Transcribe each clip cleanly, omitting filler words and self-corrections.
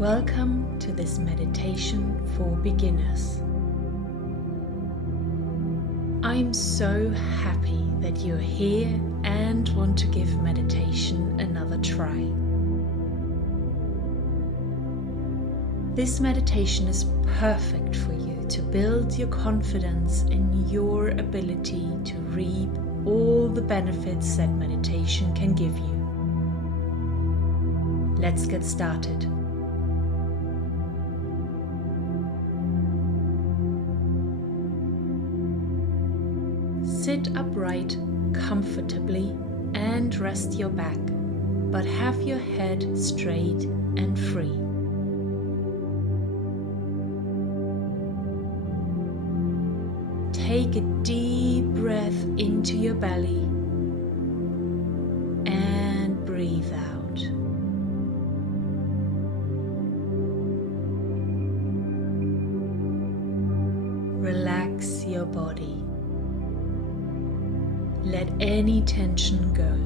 Welcome to this meditation for beginners. I'm so happy that you're here and want to give meditation another try. This meditation is perfect for you to build your confidence in your ability to reap all the benefits that meditation can give you. Let's get started. Sit upright comfortably and rest your back, but have your head straight and free. Take a deep breath into your belly and breathe out. Relax your body. Let any tension go.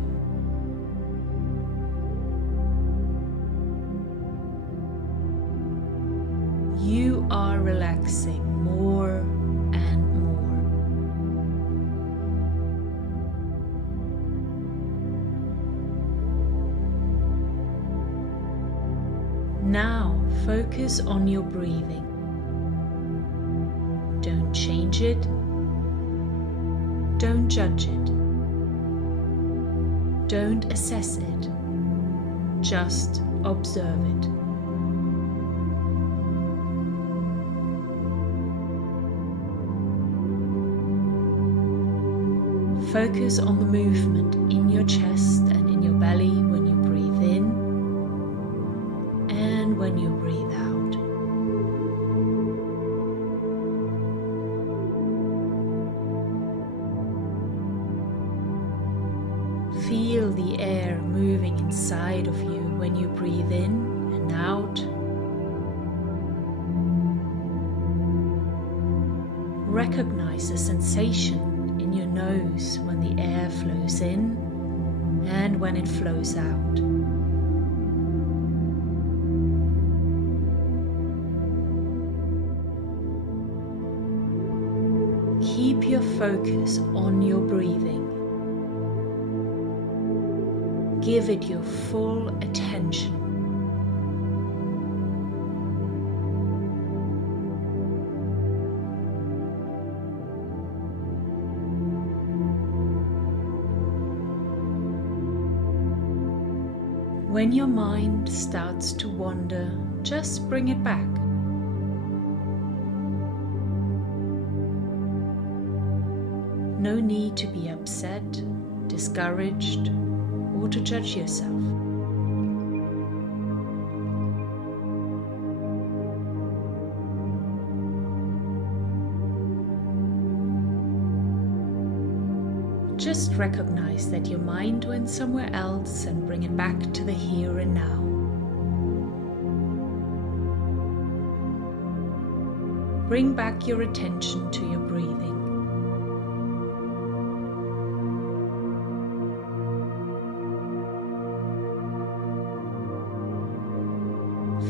You are relaxing more and more. Now focus on your breathing. Don't change it. Don't judge it. Don't assess it. Just observe it. Focus on the movement in your chest and in your belly when you breathe in and when you breathe out. Feel the air moving inside of you when you breathe in and out. Recognize the sensation in your nose when the air flows in and when it flows out. Keep your focus on your breathing. Give it your full attention. When your mind starts to wander, just bring it back. No need to be upset, discouraged, or to judge yourself. Just recognize that your mind went somewhere else and bring it back to the here and now. Bring back your attention to your breathing.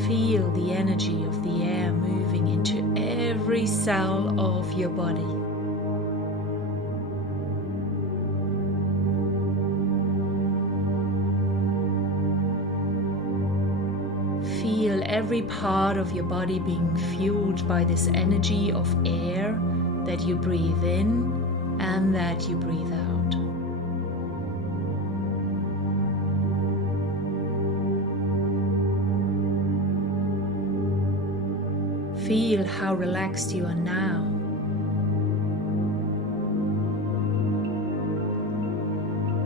Feel the energy of the air moving into every cell of your body. Feel every part of your body being fueled by this energy of air that you breathe in and that you breathe out. Feel how relaxed you are now.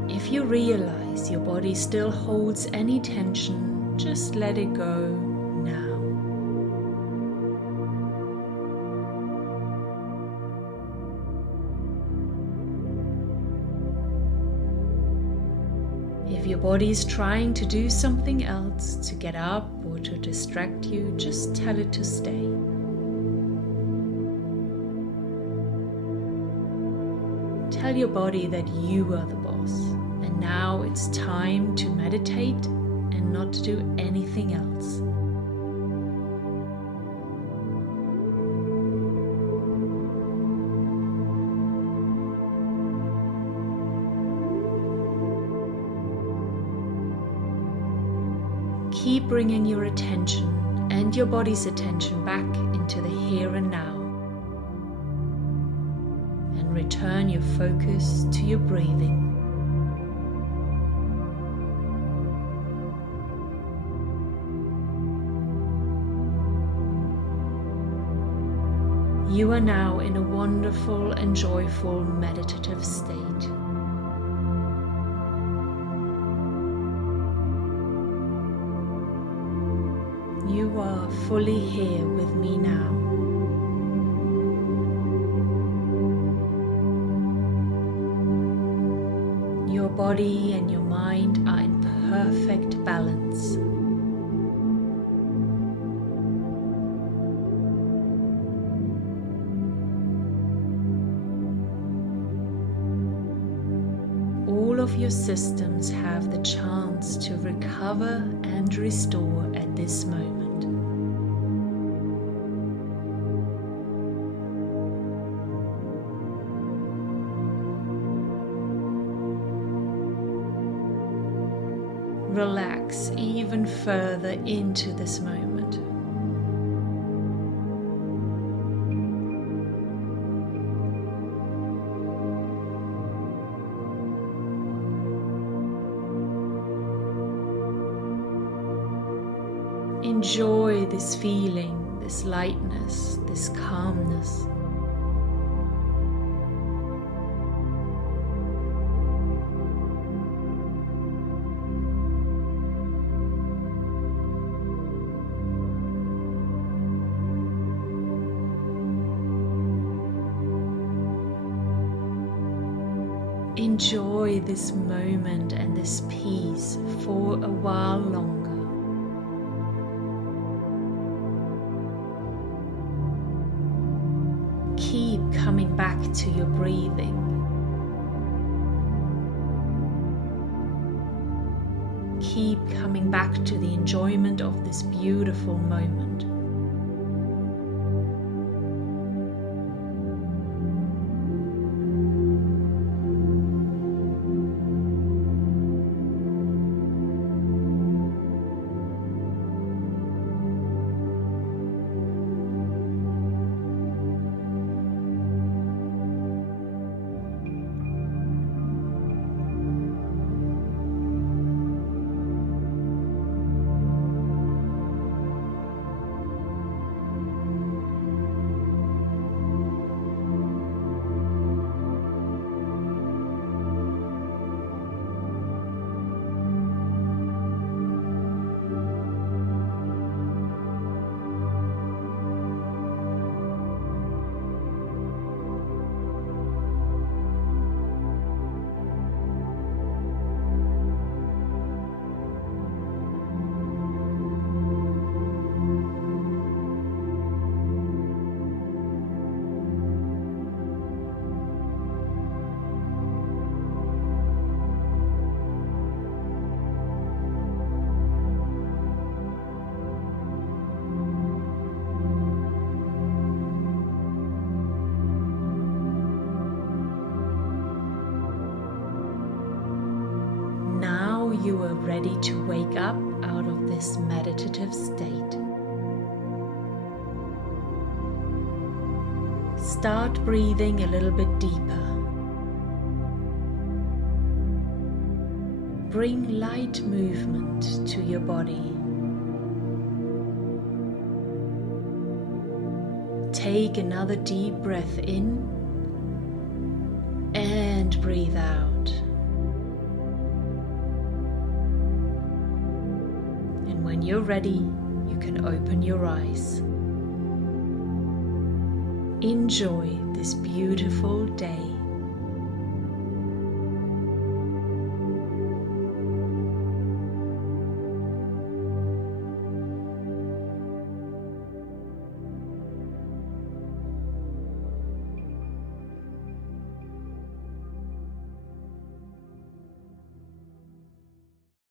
If you realize your body still holds any tension, just let it go now. If your body is trying to do something else, to get up or to distract you, just tell it to stay. Tell your body that you are the boss, and now it's time to meditate and not to do anything else. keep bringing your attention and your body's attention back into the here and now. And return your focus to your breathing. You are now in a wonderful and joyful meditative state. You are fully here with me now. Your body and your mind are in perfect balance. All of your systems have the chance to recover and restore at this moment. Relax even further into this moment. Enjoy this feeling, this lightness, this calmness. Enjoy this moment and this peace for a while longer. Keep coming back to your breathing. Keep coming back to the enjoyment of this beautiful moment. You are ready to wake up out of this meditative state. Start breathing a little bit deeper. Bring light movement to your body. Take another deep breath in and breathe out. When you're ready, you can open your eyes. Enjoy this beautiful day.